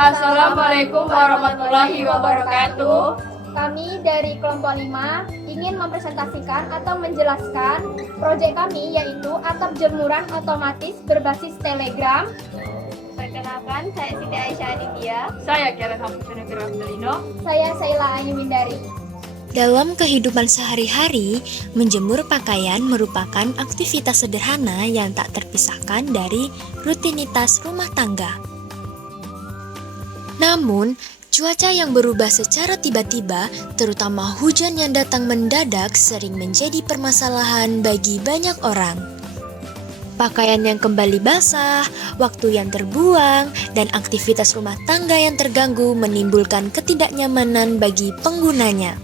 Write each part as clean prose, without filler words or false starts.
Assalamualaikum warahmatullahi wabarakatuh. Kami dari kelompok 5 ingin mempresentasikan atau menjelaskan proyek kami yaitu atap jemuran otomatis berbasis Telegram. Perkenalkan, saya Siti Aisyah Aditya. Saya Karen Hafifina Firafdelino. Saya Saila Ayu Windari. Dalam kehidupan sehari-hari, menjemur pakaian merupakan aktivitas sederhana yang tak terpisahkan dari rutinitas rumah tangga. Namun, cuaca yang berubah secara tiba-tiba, terutama hujan yang datang mendadak, sering menjadi permasalahan bagi banyak orang. Pakaian yang kembali basah, waktu yang terbuang, dan aktivitas rumah tangga yang terganggu menimbulkan ketidaknyamanan bagi penggunanya.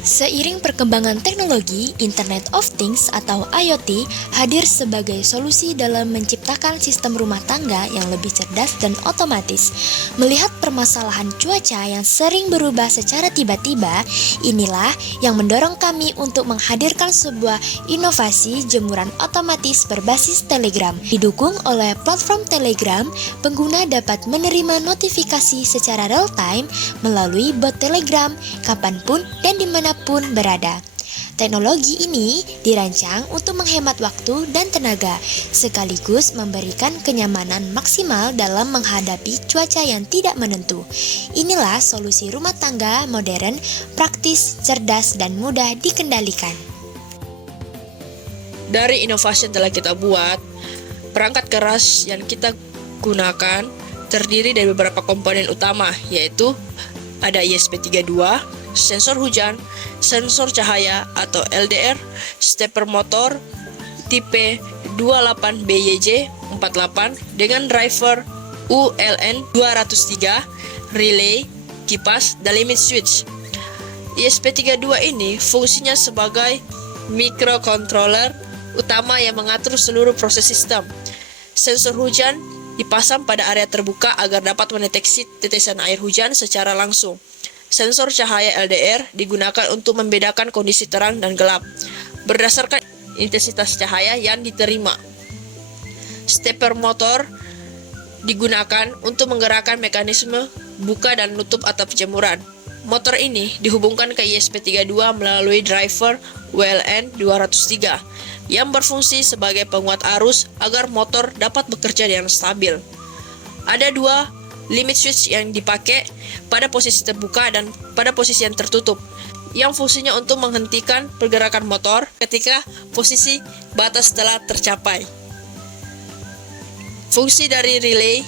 Seiring perkembangan teknologi, Internet of Things atau IoT hadir sebagai solusi dalam menciptakan sistem rumah tangga yang lebih cerdas dan otomatis. Melihat permasalahan cuaca yang sering berubah secara tiba-tiba, inilah yang mendorong kami untuk menghadirkan sebuah inovasi jemuran otomatis berbasis Telegram. Didukung oleh platform Telegram, pengguna dapat menerima notifikasi secara real-time melalui bot Telegram kapanpun dan dimanapun berada. Teknologi ini dirancang untuk menghemat waktu dan tenaga, sekaligus memberikan kenyamanan maksimal dalam menghadapi cuaca yang tidak menentu. Inilah solusi rumah tangga modern, praktis, cerdas, dan mudah dikendalikan. Dari inovasi yang telah kita buat, perangkat keras yang kita gunakan terdiri dari beberapa komponen utama, yaitu ada ISP32, sensor hujan, sensor cahaya atau LDR, stepper motor tipe 28BYJ48 dengan driver ULN203, relay, kipas, dan limit switch. ISP32 ini fungsinya sebagai microcontroller utama yang mengatur seluruh proses sistem. Sensor hujan dipasang pada area terbuka agar dapat mendeteksi tetesan air hujan secara langsung. Sensor cahaya LDR digunakan untuk membedakan kondisi terang dan gelap berdasarkan intensitas cahaya yang diterima. Stepper motor digunakan untuk menggerakkan mekanisme buka dan nutup atap jemuran. Motor ini dihubungkan ke ISP32 melalui driver ULN203 yang berfungsi sebagai penguat arus agar motor dapat bekerja dengan stabil. Ada dua limit switch yang dipakai pada posisi terbuka dan pada posisi yang tertutup, yang fungsinya untuk menghentikan pergerakan motor ketika posisi batas telah tercapai. Fungsi dari relay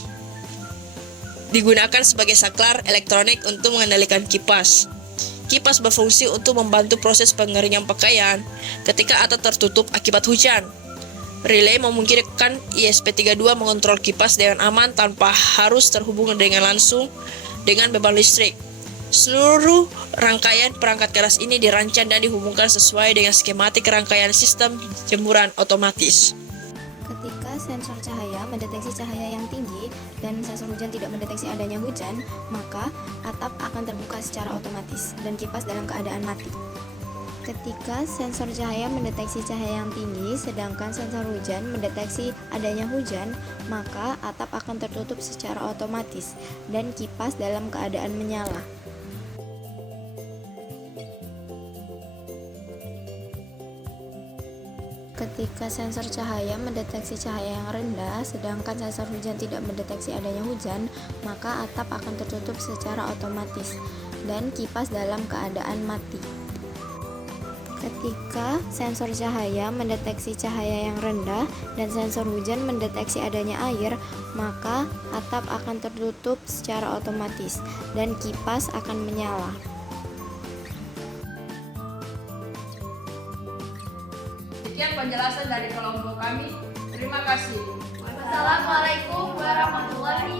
digunakan sebagai saklar elektronik untuk mengendalikan kipas. Kipas berfungsi untuk membantu proses pengeringan pakaian ketika atap tertutup akibat hujan. Relay memungkinkan ISP32 mengontrol kipas dengan aman tanpa harus terhubung dengan langsung dengan beban listrik. Seluruh rangkaian perangkat keras ini dirancang dan dihubungkan sesuai dengan skematik rangkaian sistem jemuran otomatis. Ketika sensor cahaya mendeteksi cahaya yang tinggi dan sensor hujan tidak mendeteksi adanya hujan, maka atap akan terbuka secara otomatis dan kipas dalam keadaan mati. Ketika sensor cahaya mendeteksi cahaya yang tinggi, sedangkan sensor hujan mendeteksi adanya hujan, maka atap akan tertutup secara otomatis dan kipas dalam keadaan menyala. Ketika sensor cahaya mendeteksi cahaya yang rendah, sedangkan sensor hujan tidak mendeteksi adanya hujan, maka atap akan tertutup secara otomatis dan kipas dalam keadaan mati. Ketika sensor cahaya mendeteksi cahaya yang rendah dan sensor hujan mendeteksi adanya air, maka atap akan tertutup secara otomatis dan kipas akan menyala. Sekian penjelasan dari kelompok kami. Terima kasih. Wassalamualaikum warahmatullahi